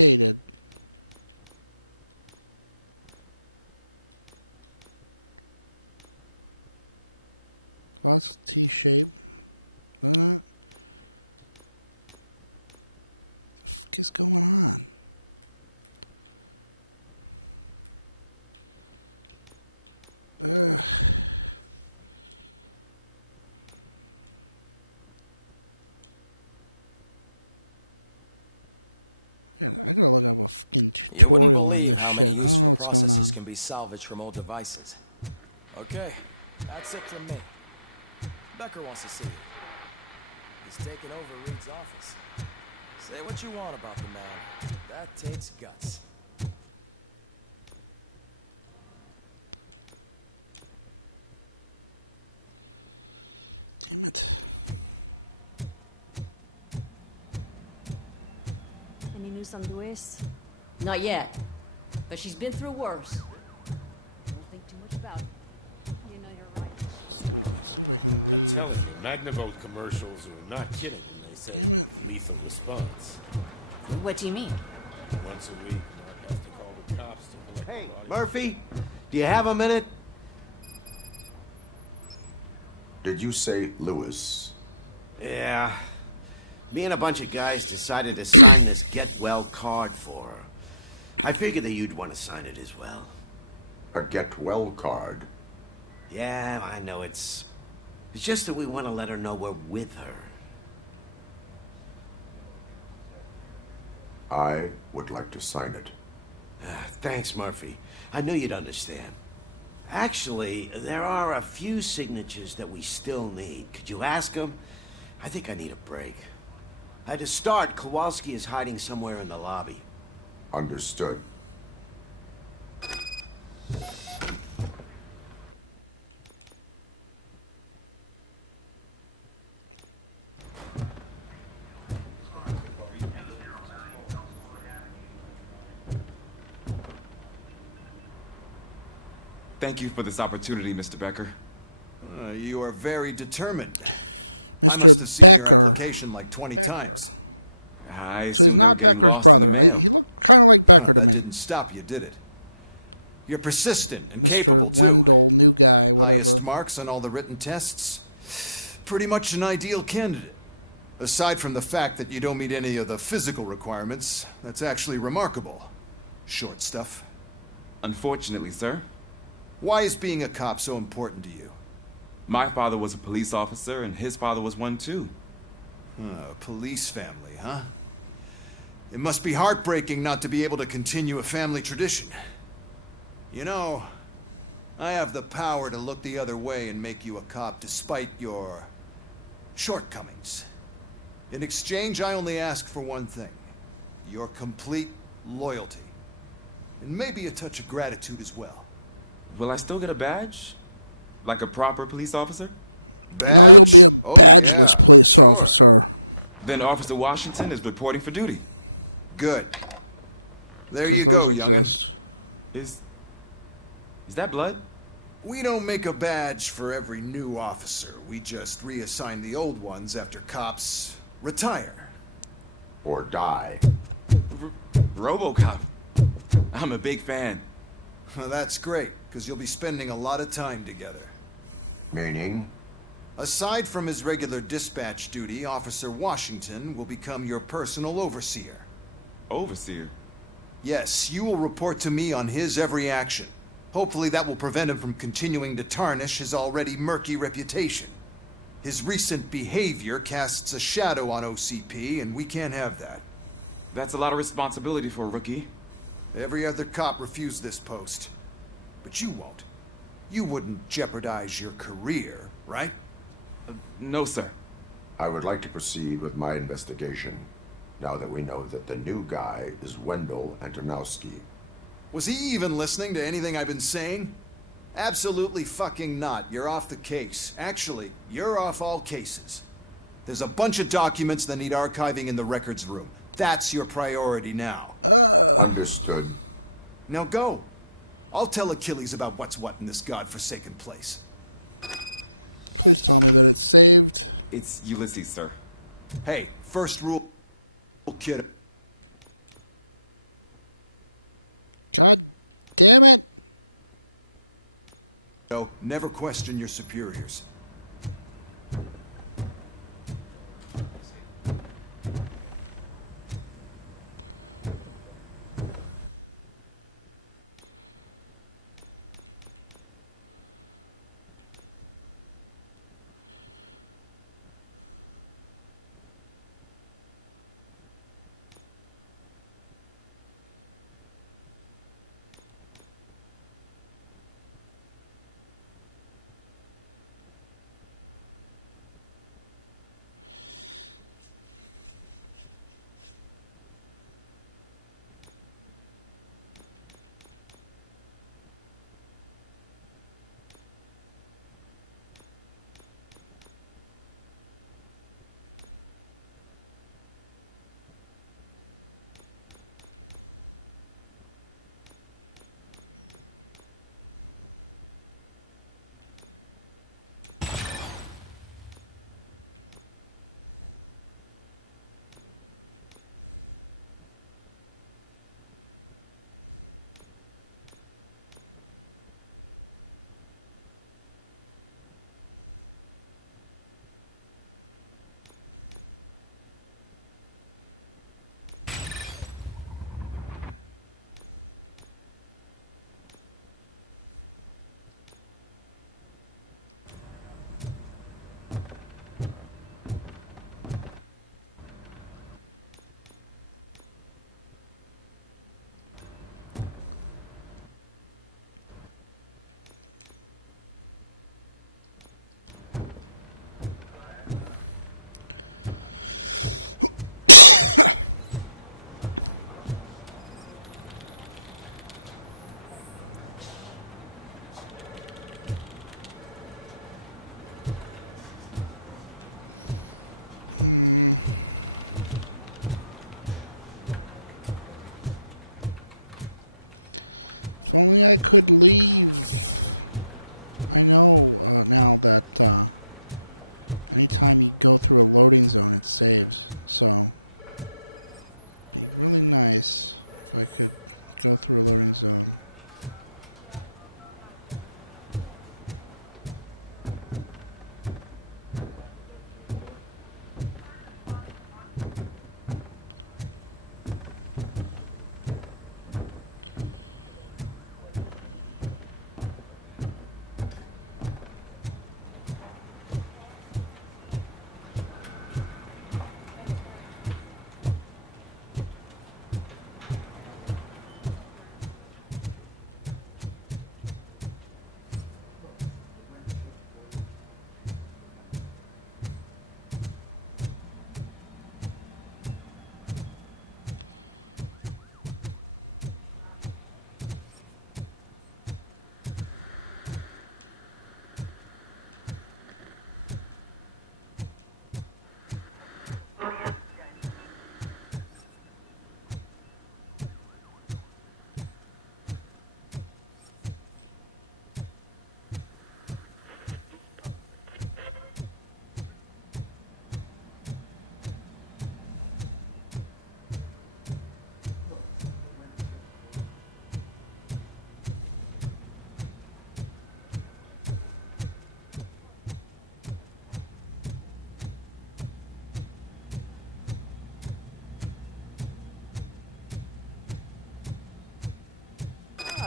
sophisticated. That's T-shape. What's going on? You wouldn't believe how many useful processes can be salvaged from old devices. Okay, that's it from me. Becker wants to see you. He's taken over Reed's office. Say what you want about the man. That takes guts. Any news on Luis? Not yet, but she's been through worse. Don't think too much about it. You know you're right. I'm telling you, Magnavolt commercials are not kidding when they say lethal response. What do you mean? Once a week, Mark has to call the cops to collect Hey, the body. Murphy, do you have a minute? Did you say Lewis? Yeah. Me and a bunch of guys decided to sign this get well card for her. I figured that you'd want to sign it as well. A get well card? Yeah, I know it's just that we want to let her know we're with her. I would like to sign it. Thanks, Murphy. I knew you'd understand. Actually, there are a few signatures that we still need. Could you ask them? I think I need a break. To start, Kowalski is hiding somewhere in the lobby. Understood. Thank you for this opportunity, Mr. Becker. You are very determined. I must have seen your application like 20 times. I assumed they were getting lost in the mail. That didn't stop you, did it? You're persistent and capable, too. Highest marks on all the written tests. Pretty much an ideal candidate. Aside from the fact that you don't meet any of the physical requirements, that's actually remarkable. Short stuff. Unfortunately, sir. Why is being a cop so important to you? My father was a police officer, and his father was one, too. A police family, huh? It must be heartbreaking not to be able to continue a family tradition. You know, I have the power to look the other way and make you a cop despite your shortcomings. In exchange, I only ask for one thing. Your complete loyalty. And maybe a touch of gratitude as well. Will I still get a badge? Like a proper police officer? Badge? Oh yeah, sure. Then Officer Washington is reporting for duty. Good. There you go, young'un. Is that blood? We don't make a badge for every new officer. We just reassign the old ones after cops retire. Or die. RoboCop. I'm a big fan. Well, that's great, because you'll be spending a lot of time together. Meaning? Aside from his regular dispatch duty, Officer Washington will become your personal overseer. Overseer? Yes, you will report to me on his every action. Hopefully that will prevent him from continuing to tarnish his already murky reputation. His recent behavior casts a shadow on OCP, and we can't have that. That's a lot of responsibility for a rookie. Every other cop refused this post. But you won't. You wouldn't jeopardize your career, right? No, sir. I would like to proceed with my investigation, now that we know that the new guy is Wendell Antonowski. Was he even listening to anything I've been saying? Absolutely fucking not. You're off the case. Actually, you're off all cases. There's a bunch of documents that need archiving in the records room. That's your priority now. Understood. Now go. I'll tell Achilles about what's what in this godforsaken place. It's Ulysses, sir. Hey, first rule, kid. So, never question your superiors.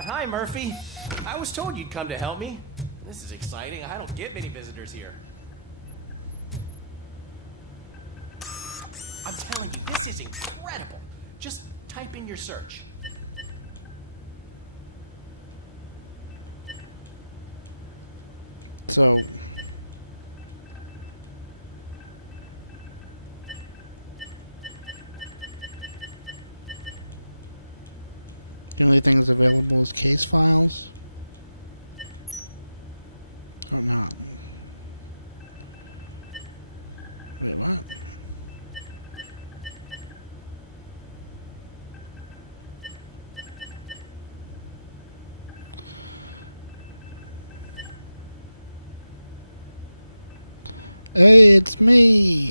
Hi, Murphy. I was told you'd come to help me. This is exciting. I don't get many visitors here. I'm telling you, this is incredible. Just type in your search. So, the only things available is case files. Hey, it's me.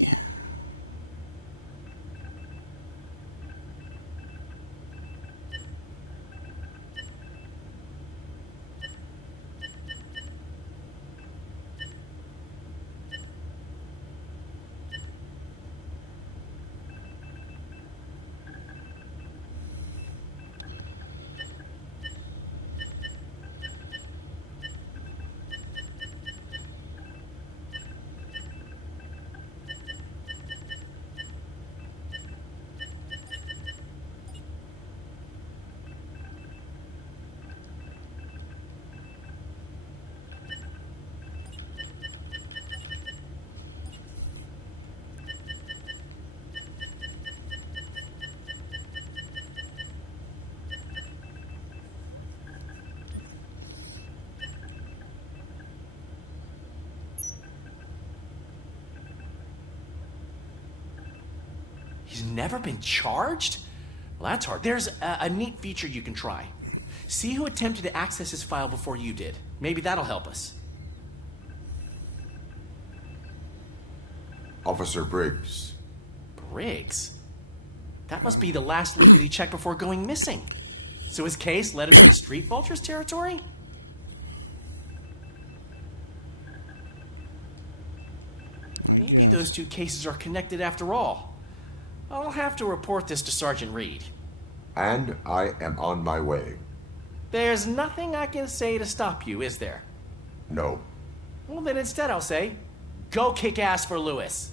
He's never been charged? Well, that's hard. There's a neat feature you can try. See who attempted to access his file before you did. Maybe that'll help us. Officer Briggs. Briggs? That must be the last lead that he checked before going missing. So his case led him to Street Vultures territory? Maybe those two cases are connected after all. I'll have to report this to Sergeant Reed. And I am on my way. There's nothing I can say to stop you, is there? No. Well, then instead I'll say, go kick ass for Lewis.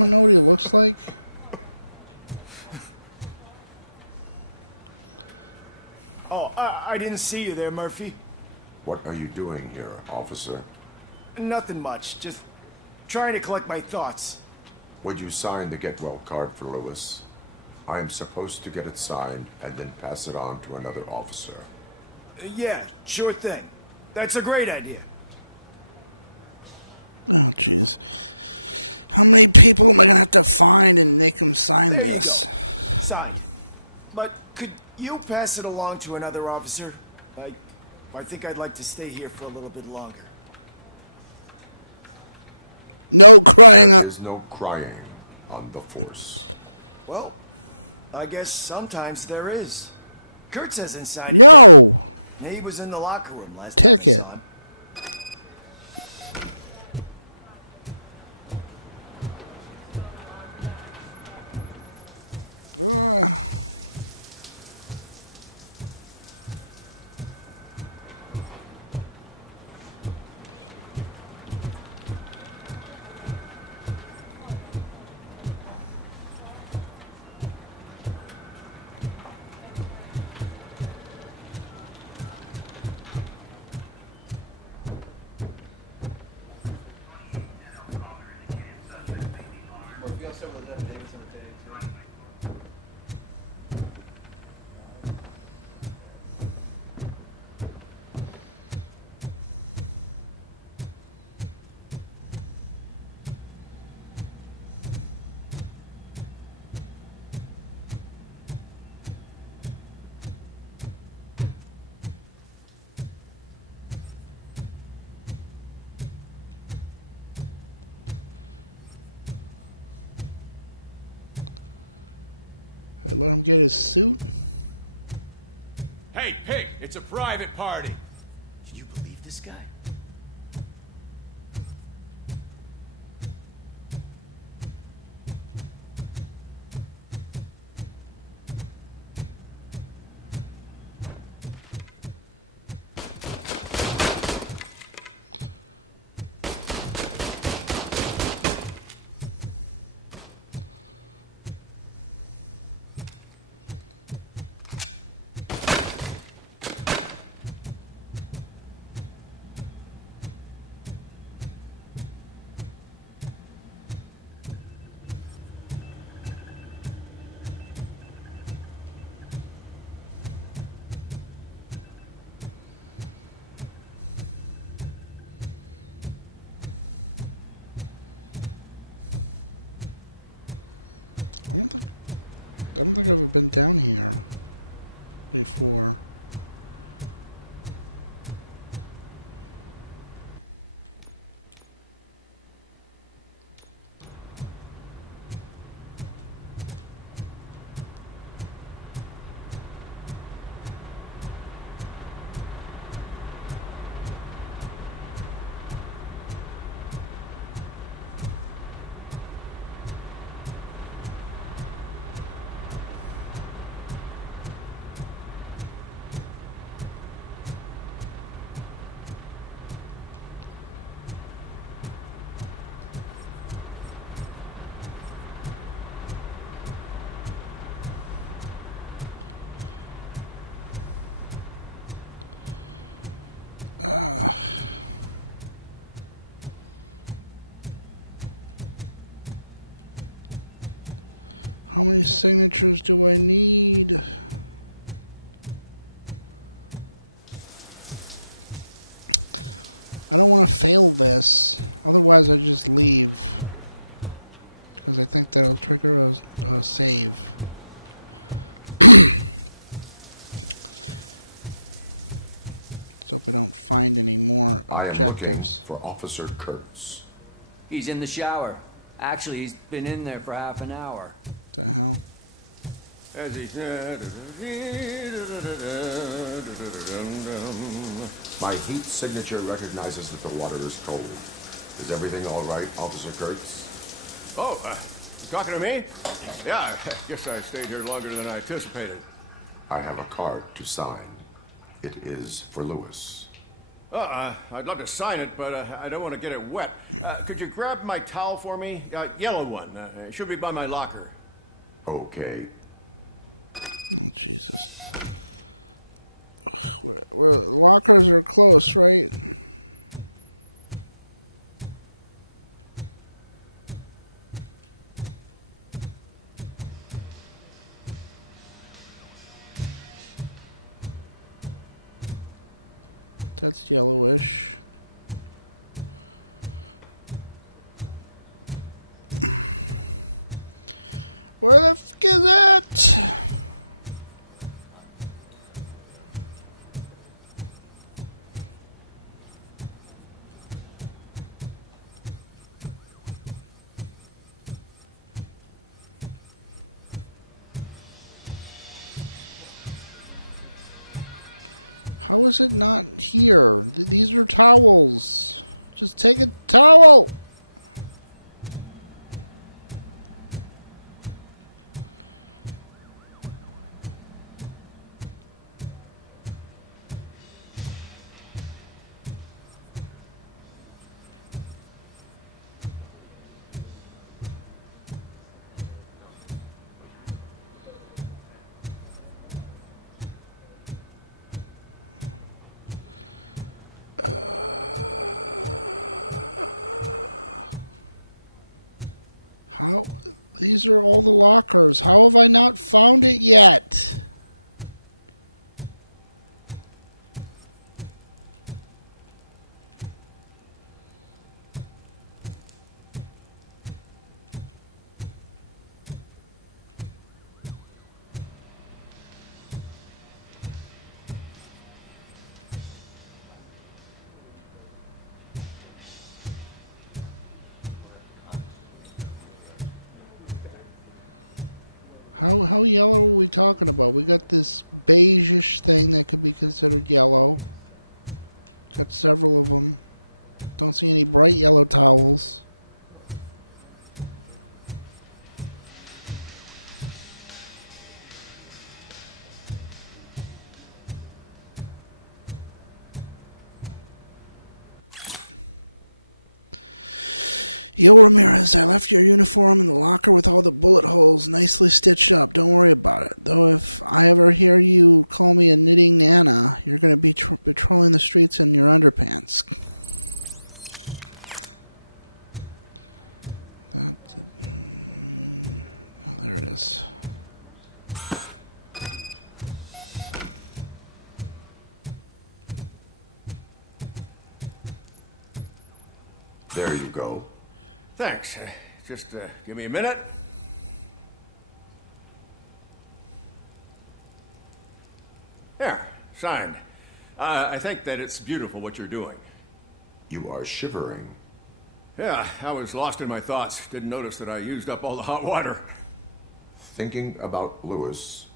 Looks like. Oh, I didn't see you there, Murphy. What are you doing here, officer? Nothing much. Just trying to collect my thoughts. Would you sign the get well card for Lewis? I am supposed to get it signed and then pass it on to another officer. Yeah, sure thing. That's a great idea. Oh, jeez. How many people am I gonna have to find and make them sign There you this? go. Signed. But could you pass it along to another officer? I think I'd like to stay here for a little bit longer. No crying. There is no crying on the force. Well, I guess sometimes there is. Kurtz hasn't signed it yet. He was in the locker room last time I saw him. Get a suit. Hey, pig, it's a private party. Can you believe this guy? I am looking for Officer Kurtz. He's in the shower. Actually, he's been in there for half an hour. As he... My heat signature recognizes that the water is cold. Is everything all right, Officer Kurtz? Oh, you talking to me? Yeah, I guess I stayed here longer than I anticipated. I have a card to sign. It is for Lewis. I'd love to sign it, but I don't want to get it wet. Could you grab my towel for me? Yellow one. It should be by my locker. Okay. Well, the lockers are close, right? That's yellowish. Let's get it! How is it not here? These are towels. Just take a towel. These are all the lockers. How have I not found it yet? How yellow are we talking about? We got this beige-ish thing that could be considered yellow. Got several of them. Don't see any bright yellow towels. Yellow mirrors, I left your uniform in the locker with all the bullet holes nicely stitched up. Don't worry about it. Though if I ever hear you call me a knitting Nana, you're going to be patrolling the streets in your underpants. There it is. There you go. Thanks. Just give me a minute. There, signed. I think that it's beautiful what you're doing. You are shivering. Yeah, I was lost in my thoughts. Didn't notice that I used up all the hot water. Thinking about Lewis.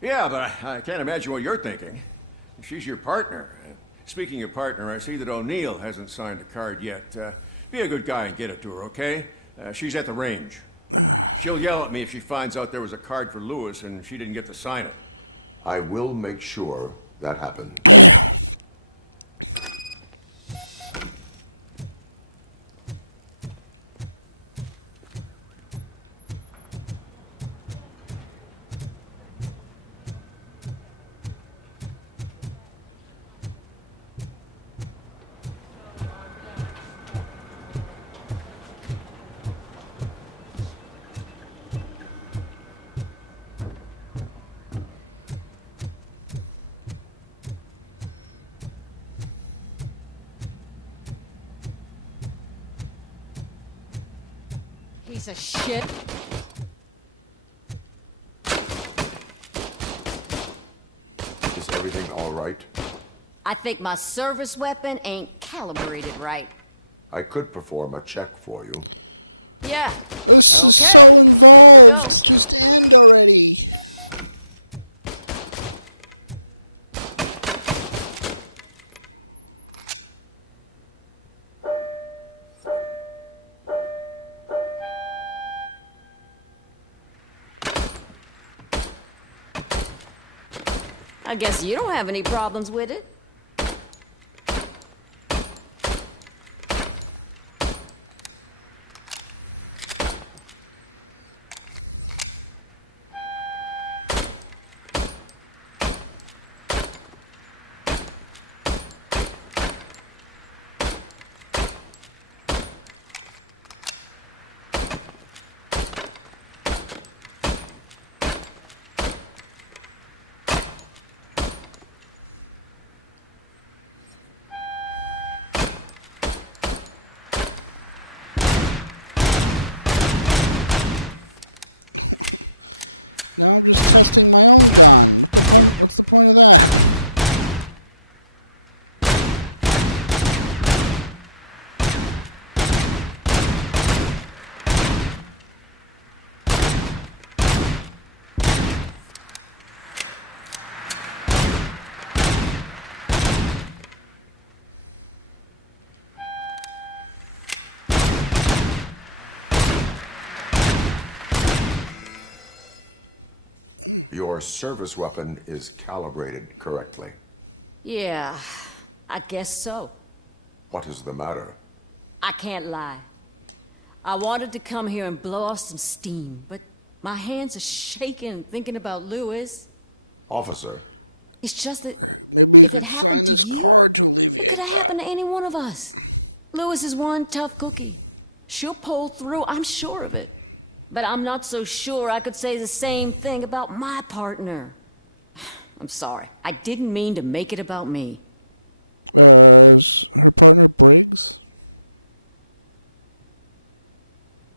Yeah, but I can't imagine what you're thinking. She's your partner. Speaking of partner, I see that O'Neill hasn't signed a card yet. Be a good guy and get it to her, okay? She's at the range. She'll yell at me if she finds out there was a card for Lewis and she didn't get to sign it. I will make sure that happens. Piece of shit. Is everything all right? I think my service weapon ain't calibrated right. I could perform a check for you. Yeah. Okay. Here we go. Stand already. I guess you don't have any problems with it. Your service weapon is calibrated correctly. Yeah, I guess so. What is the matter? I can't lie. I wanted to come here and blow off some steam, but my hands are shaking thinking about Lewis. Officer. It's just that if it happened to you, it could have happened to any one of us. Lewis is one tough cookie. She'll pull through, I'm sure of it. But I'm not so sure I could say the same thing about my partner. I'm sorry. I didn't mean to make it about me. Partner Briggs?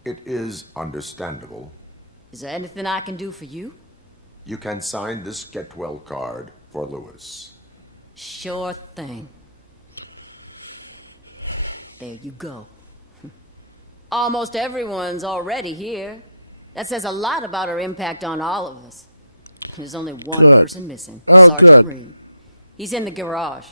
It is understandable. Is there anything I can do for you? You can sign this get well card for Lewis. Sure thing. There you go. Almost everyone's already here. That says a lot about her impact on all of us. There's only one person missing, Sergeant Reed. He's in the garage.